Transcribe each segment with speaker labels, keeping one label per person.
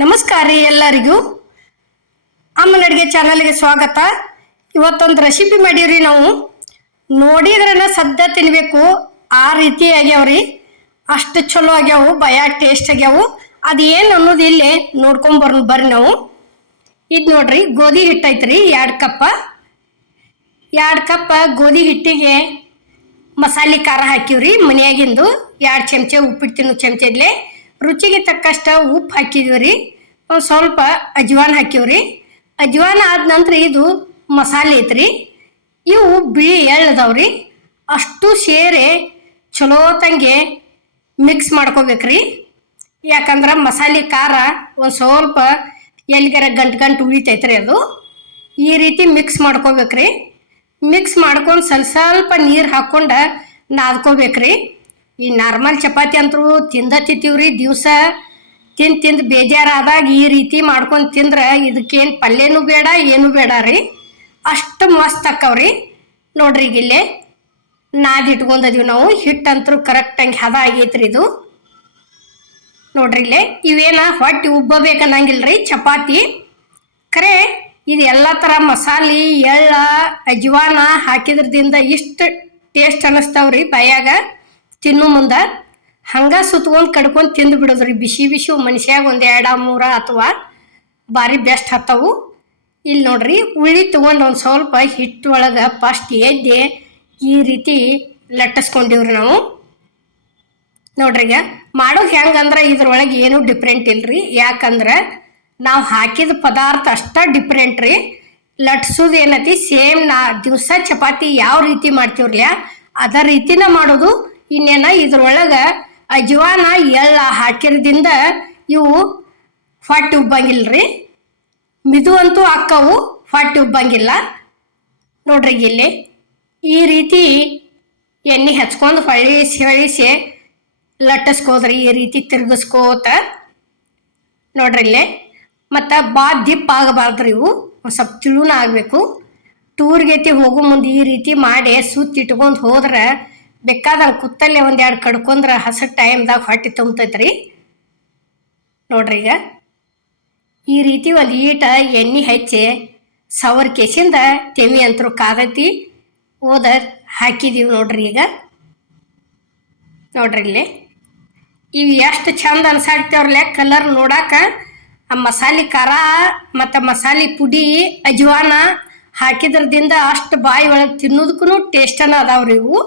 Speaker 1: ನಮಸ್ಕಾರ ರೀ ಎಲ್ಲರಿಗೂ. ಅಮ್ಮನ ಅಡುಗೆ ಚಾನಲ್ಗೆ ಸ್ವಾಗತ. ಇವತ್ತೊಂದು ರೆಸಿಪಿ ಮಾಡೀವ್ರಿ ನಾವು. ನೋಡಿದ್ರನ ಸದ್ದ ತಿನ್ನಬೇಕು ಆ ರೀತಿ ಆಗ್ಯಾವ್ರಿ ಅಷ್ಟು ಚಲೋ ಆಗ್ಯಾವು ಭಯ ಟೇಸ್ಟ್ ಆಗ್ಯಾವು. ಅದು ಏನು ಅನ್ನೋದು ಇಲ್ಲೇ ನೋಡ್ಕೊಂಬರ್ ಬರ್ರಿ ನಾವು. ಇದು ನೋಡ್ರಿ, ಗೋಧಿ ಹಿಟ್ಟೈತ್ರಿ ಎರಡು ಕಪ್ಪ. ಎರಡು ಕಪ್ಪ ಗೋಧಿ ಹಿಟ್ಟಿಗೆ ಮಸಾಲೆ ಖಾರ ಹಾಕಿವ್ರಿ ಮನೆಯಾಗಿಂದು. ಎರಡು ಚಮಚ ಉಪ್ಪಿಟ್ಟು ತಿನ್ನು ಚಮಚದ್ಲೆ ರುಚಿಗೆ ತಕ್ಕಷ್ಟ ಉಪ್ಪು ಹಾಕಿದ್ವಿ ಒಂದು ಸ್ವಲ್ಪ ಅಜ್ವಾನ್ ಹಾಕಿವ್ರಿ ಅಜ್ವಾನ್ ಆದ ನಂತರ ಇದು ಮಸಾಲೆ ಐತ್ರಿ. ಇವು ಬಿಳಿ ಎಳ್ಳದವ್ರಿ ಅಷ್ಟು ಸೇರಿ ಚಲೋ ತಂಗೆ ಮಿಕ್ಸ್ ಮಾಡ್ಕೋಬೇಕ್ರಿ ಯಾಕಂದ್ರೆ ಮಸಾಲೆ ಖಾರ ಒಂದು ಸ್ವಲ್ಪ ಎಲ್ಲಿಗಾರ ಗಂಟು ಗಂಟು ಉಳಿತೈತ್ರಿ ಅದು. ಈ ರೀತಿ ಮಿಕ್ಸ್ ಮಾಡ್ಕೋಬೇಕ್ರಿ ಮಿಕ್ಸ್ ಮಾಡ್ಕೊಂಡು ಸ್ವಲ್ಪ ಸ್ವಲ್ಪ ನೀರು ಹಾಕ್ಕೊಂಡು ನಾದ್ಕೋಬೇಕ್ರಿ ಈ ನಾರ್ಮಲ್ ಚಪಾತಿ ಅಂತೂ ತಿಂದ ತಿಂತೀವ್ರಿ ದಿವಸ. ತಿಂದು ತಿಂದು ಬೇಜಾರಾದಾಗ ಈ ರೀತಿ ಮಾಡ್ಕೊಂಡು ತಿಂದ್ರೆ ಇದಕ್ಕೇನು ಪಲ್ಯನೂ ಬೇಡ, ಏನೂ ಬೇಡ ರೀ. ಅಷ್ಟು ಮಸ್ತ್ ಅಕ್ಕವ್ರಿ. ನೋಡ್ರಿ ಈಗ ಇಲ್ಲೇ ನಾದ್ ಇಟ್ಕೊಂಡದೀವಿ ನಾವು. ಹಿಟ್ಟಂತೂ ಕರೆಕ್ಟಾಗಿ ಹದ ಆಗೈತ್ರಿ ಇದು. ನೋಡ್ರಿ ಇಲ್ಲೇ ಇವೇನ ಹೊಟ್ಟೆ ಉಬ್ಬಬೇಕನ್ನಂಗಿಲ್ರಿ ಚಪಾತಿ. ಖರೆ ಇದು ಎಲ್ಲ ಥರ ಮಸಾಲೆ, ಎಳ್ಳ, ಅಜ್ವಾನ ಹಾಕಿದ್ರದಿಂದ ಇಷ್ಟು ಟೇಸ್ಟ್ ಅನ್ನಿಸ್ತಾವ್ರಿ ಬಾಯಾಗ. ತಿನ್ನು ಮುಂದೆ. ಹಂಗ ಸುತ್ಕೊಂಡು ಕಡ್ಕೊಂಡು ತಿಂದು ಬಿಡೋದ್ರಿ. ಬಿಸಿ ಬಿಸಿ ಮನುಷ್ಯಾಗ ಒಂದು ಎರಡ, ಮೂರ ಅಥವಾ ಭಾರಿ ಬೆಸ್ಟ್ ಹತ್ತವು. ಇಲ್ಲಿ ನೋಡ್ರಿ, ಉಳ್ಳಿ ತೊಗೊಂಡು ಒಂದು ಸ್ವಲ್ಪ ಹಿಟ್ಟು ಒಳಗೆ ಫಸ್ಟ್ ಎದ್ದೆ ಈ ರೀತಿ ಲಟ್ಟಿಸ್ಕೊಂಡಿವ್ರಿ ನಾವು. ನೋಡ್ರಿ ಈಗ ಮಾಡೋದು ಹೆಂಗಂದ್ರೆ ಇದ್ರೊಳಗೆ ಏನೂ ಡಿಫ್ರೆಂಟ್ ಇಲ್ರಿ. ಯಾಕಂದ್ರೆ ನಾವು ಹಾಕಿದ ಪದಾರ್ಥ ಅಷ್ಟ ಡಿಫ್ರೆಂಟ್ ರೀ. ಲಟ್ಸೋದು ಏನೈತಿ, ಸೇಮ್ ನಾ ದಿವಸ ಚಪಾತಿ ಯಾವ ರೀತಿ ಮಾಡ್ತೀವ್ರಲ್ಲ ಅದ ರೀತಿನ ಮಾಡೋದು ಇನ್ನೇನ ಇದ್ರೊಳಗೆ ಅಜ್ವಾನ ಎಲ್ಲ ಹಾಕಿರದಿಂದ ಇವು ಹೊಟ್ಟೆ ಉಬ್ಬಂಗಿಲ್ರಿ. ಮಿದು ಅಂತೂ ಅಕ್ಕವು ಹೊಟ್ಟೆ ಉಬ್ಬಂಗಿಲ್ಲ. ನೋಡ್ರಿ ಇಲ್ಲಿ ಈ ರೀತಿ ಎಣ್ಣೆ ಹಚ್ಕೊಂಡು ಹೊಳಿಸಿ ಹೊಳಿಸಿ ಲಟ್ಟಿಸ್ಕೋದ್ರಿ, ಈ ರೀತಿ ತಿರ್ಗಿಸ್ಕೋತ. ನೋಡ್ರಿ ಇಲ್ಲಿ ಮತ್ತು ಬಾ ದಿಪ್ ಆಗಬಾರ್ದ್ರಿ ಇವು. ಸ್ವಲ್ಪ ತಿಳುನ ಆಗಬೇಕು ಟೂರ್ಗೈತಿ ಹೋಗೋ ಮುಂದೆ ಈ ರೀತಿ ಮಾಡಿ ಸುತ್ತಿಟ್ಕೊಂಡು ಹೋದ್ರೆ ಬೇಕಾದಂಗೆ ಕುತ್ತಲ್ಲೇ ಒಂದೆರಡು ಕಡ್ಕೊಂಡ್ರೆ ಹಸಿರು ಟೈಮ್ದಾಗ ಹೊಟ್ಟೆ ತುಂಬತೈತ್ರಿ. ನೋಡ್ರಿ ಈಗ. ಈ ರೀತಿ ಒಂದು ಈಟ ಎಣ್ಣೆ ಹಚ್ಚಿ ಸವರ್ ಕೆಸಿಂದ ತೆಮಿ ಅಂತರೂ ಕಾದೈತಿ ಓದ ಹಾಕಿದೀವಿ ನೋಡ್ರಿ ಈಗ. ನೋಡ್ರಿ ಇಲ್ಲಿ. ಇವು ಎಷ್ಟು ಚಂದ ಅನ್ಸಾಡ್ತೇವ್ರಲ್ಲ ಕಲರ್ ನೋಡಾಕ ಆ ಮಸಾಲೆ ಖಾರ ಮತ್ತು ಮಸಾಲೆ ಪುಡಿ, ಅಜ್ವಾನ ಹಾಕಿದ್ರದಿಂದ ಅಷ್ಟು ಬಾಯಿ ಒಳಗೆ ತಿನ್ನೋದಕ್ಕೂ ಟೇಸ್ಟನ ಅದಾವ್ರಿ ಇವು.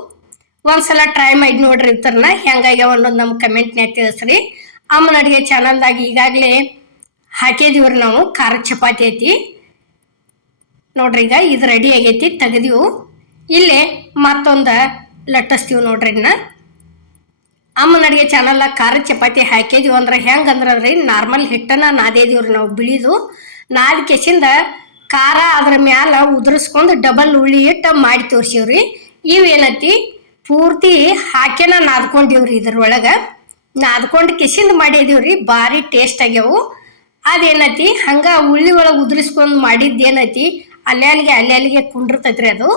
Speaker 1: ಒಂದ್ಸಲ ಟ್ರೈ ಮಾಡಿ ನೋಡ್ರಿ ಇರ್ತಾರನ ಹೆಂಗಾಗ್ಯಾವ ಅನ್ನೋದು ನಮ್ಮ ಕಮೆಂಟ್ನ್ಯಾಗ ತಿಳಿಸ್ರಿ. ಅಮ್ಮನ ಅಡುಗೆ ಚಾನಲ್ದಾಗ ಈಗಾಗಲೇ ಹಾಕಿದೀವ್ರಿ ನಾವು. ಖಾರ ಚಪಾತಿ ಐತಿ. ನೋಡ್ರಿ ಈಗ ಇದು ರೆಡಿ ಆಗೈತಿ, ತೆಗೆದಿವು. ಇಲ್ಲೇ ಮತ್ತೊಂದು ಲಟ್ಟಿಸ್ತೀವಿ ನೋಡ್ರಿ ಇನ್ನ ಅಮ್ಮನ ಅಡುಗೆ ಚಾನಲ್ದಾಗ ಖಾರ ಚಪಾತಿ ಹಾಕಿದೀವಿ ಅಂದ್ರೆ ಹೆಂಗಂದ್ರೆ ರೀ ನಾರ್ಮಲ್ ಹಿಟ್ಟನ್ನ ನಾದೇದೀವ್ರಿ ನಾವು ಬಿಳಿದು. ನಾಲ್ಕೆಸಿಂದ ಖಾರ ಅದ್ರ ಮ್ಯಾಲ ಉದುರಿಸ್ಕೊಂಡು ಡಬಲ್ ಉಳ್ಳಿ ಇಟ್ಟು ಮಾಡಿ ತೋರಿಸಿವ್ರಿ. ಇವೇನತಿ ಪೂರ್ತಿ ಹಾಕ್ಯನ ನಾದ್ಕೊಂಡಿವ್ರಿ ಇದ್ರೊಳಗೆ. ನಾದ್ಕೊಂಡು ಕೆಸಿಂದ ಮಾಡಿದೀವ್ರಿ, ಭಾರಿ ಟೇಸ್ಟ್ ಆಗ್ಯಾವು. ಅದೇನತಿ, ಹಂಗೆ ಉಳ್ಳಿ ಒಳಗೆ ಉದುರಿಸ್ಕೊಂಡು ಮಾಡಿದ್ದೇನೈತಿ ಅಲ್ಲೇ ಅಲ್ಲಿಗೆ ಅಲ್ಲೇ ಅಲ್ಲಿಗೆ ಕುಂಡಿರ್ತೈತ್ರಿ ಅದು.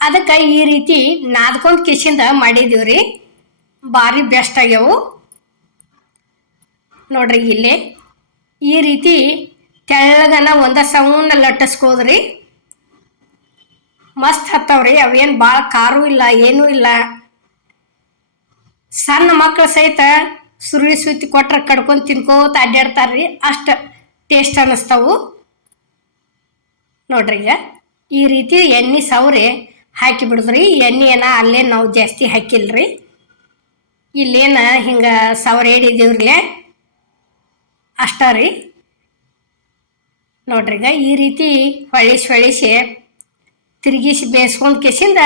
Speaker 1: ಅದಕ್ಕೆ ಈ ರೀತಿ ನಾದ್ಕೊಂಡು ಕೆಸಿಂದ ಮಾಡಿದೀವ್ರಿ. ಭಾರಿ ಬೆಸ್ಟ್ ಆಗ್ಯಾವು. ನೋಡ್ರಿ ಇಲ್ಲಿ. ಈ ರೀತಿ ತೆಳ್ಳಗನ ಒಂದ ಸೌಂಡ್ ಲಟ್ಟಿಸ್ಕೋದ್ರಿ. ಮಸ್ತ್ ಹತ್ತವ್ರಿ. ಅವೇನು ಭಾಳ ಕಾರು ಇಲ್ಲ, ಏನೂ ಇಲ್ಲ. ಸಣ್ಣ ಮಕ್ಳು ಸಹಿತ ಸುರುಳಿ ಸುತ್ತಿ ಕೊಟ್ರೆ ಕಡ್ಕೊಂಡು ತಿನ್ಕೋತ ಅಡ್ಡಾಡ್ತಾರ್ರಿ ಅಷ್ಟು ಟೇಸ್ಟ್ ಅನ್ನಿಸ್ತಾವು ನೋಡ್ರಿ ಈಗ. ಈ ರೀತಿ ಎಣ್ಣೆ ಸೌರಿ ಹಾಕಿ ಬಿಡಿದ್ರಿ. ಎಣ್ಣೆನ ಅಲ್ಲೇ ನಾವು ಜಾಸ್ತಿ ಹಾಕಿಲ್ರಿ. ಇಲ್ಲೇನ ಹಿಂಗೆ ಸಾವಿರ ಹಿಡಿದೀವ್ರಲ್ಲೇ ಅಷ್ಟ ರೀ. ನೋಡ್ರಿ ಈಗ ಈ ರೀತಿ ಹೊಳಿಸಿ ಹೊಳಿಸಿ ತಿರುಗಿಸಿ ಬೇಯಿಸ್ಕೊಂಡು ಕೆಸಿಂದ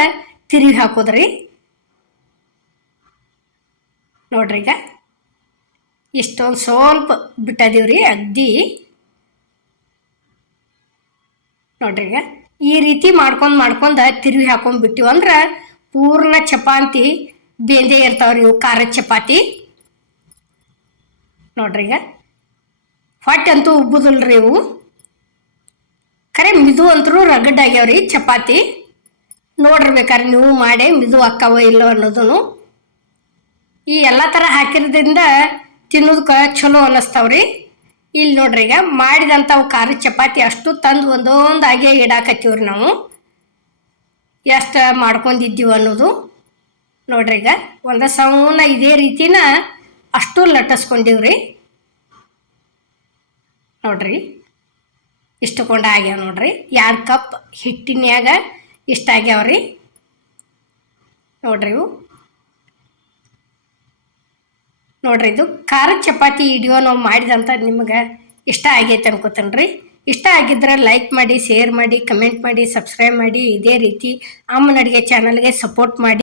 Speaker 1: ತಿರುಗಿ ಹಾಕೋದ್ರಿ. ನೋಡ್ರಿ ಈಗ ಇಷ್ಟೊಂದು ಸ್ವಲ್ಪ ಬಿಟ್ಟದೀವ್ರಿ ಅಗ್ದಿ. ನೋಡ್ರಿ ಈಗ ಈ ರೀತಿ ಮಾಡ್ಕೊಂಡು ಮಾಡ್ಕೊಂಡು ತಿರುವಿ ಹಾಕೊಂಡು ಬಿಟ್ಟಿವಿ ಅಂದ್ರೆ ಪೂರ್ಣ ಚಪಾತಿ ಬೇಂದೆ ಇರ್ತಾವ್ರಿ ಇವು ಖಾರದ ಚಪಾತಿ. ನೋಡ್ರಿ ಈಗ. ಹೊಟ್ಟೆ ಅಂತೂ ಉಬ್ಬುದಿಲ್ರಿ ಇವು. ಮಿದು ಅಂತರೂ ರಗಡ್ ಆಗ್ಯಾವ್ರಿ, ಚಪಾತಿ. ನೋಡ್ರಿ ಬೇಕಾದ್ರೆ ನೀವು ಮಾಡಿ, ಮಿದು ಅಕ್ಕವ ಇಲ್ಲೋ ಅನ್ನೋದನ್ನು ಈ ಎಲ್ಲ ಥರ ಹಾಕಿರೋದ್ರಿಂದ ತಿನ್ನೋದಕ್ಕೆ ಚಲೋ ಅನ್ನಿಸ್ತಾವ್ರಿ. ಇಲ್ಲಿ ನೋಡ್ರಿ ಈಗ ಮಾಡಿದಂಥವು ಖಾರ ಚಪಾತಿ ಅಷ್ಟು ತಂದು ಒಂದೊಂದು ಆಗಿ ಇಡಾಕತ್ತೀವ್ರಿ ನಾವು. ಎಷ್ಟು ಮಾಡ್ಕೊಂಡಿದ್ದೀವಿ ಅನ್ನೋದು. ನೋಡ್ರಿ ಈಗ ಒಂದು ಸೌನ ಇದೇ ರೀತಿನ ಅಷ್ಟು ಲಟ್ಟಿಸ್ಕೊಂಡಿವ್ರಿ. ನೋಡ್ರಿ. ಇಷ್ಟು ಕೊಂಡ ಆಗ್ಯಾವ ನೋಡ್ರಿ. ಎರಡು ಕಪ್ ಹಿಟ್ಟಿನ್ಯಾಗ ಇಷ್ಟ ಆಗ್ಯಾವ್ರಿ? ನೋಡ್ರಿ ಇವು. ನೋಡ್ರಿ ಇದು ಖಾರ ಚಪಾತಿ ವಿಡಿಯೋ ನಾವು ಮಾಡಿದಂಥ ನಿಮ್ಗೆ ಇಷ್ಟ ಆಗೈತೆ ಅನ್ಕೋತೇನೆ ಇಷ್ಟ ಆಗಿದ್ರೆ ಲೈಕ್ ಮಾಡಿ ಶೇರ್ ಮಾಡಿ ಕಮೆಂಟ್ ಮಾಡಿ ಸಬ್ಸ್ಕ್ರೈಬ್ ಮಾಡಿ. ಇದೇ ರೀತಿ ಅಮ್ಮನ ಅಡುಗೆ ಚಾನಲ್ಗೆ ಸಪೋರ್ಟ್ ಮಾಡಿ.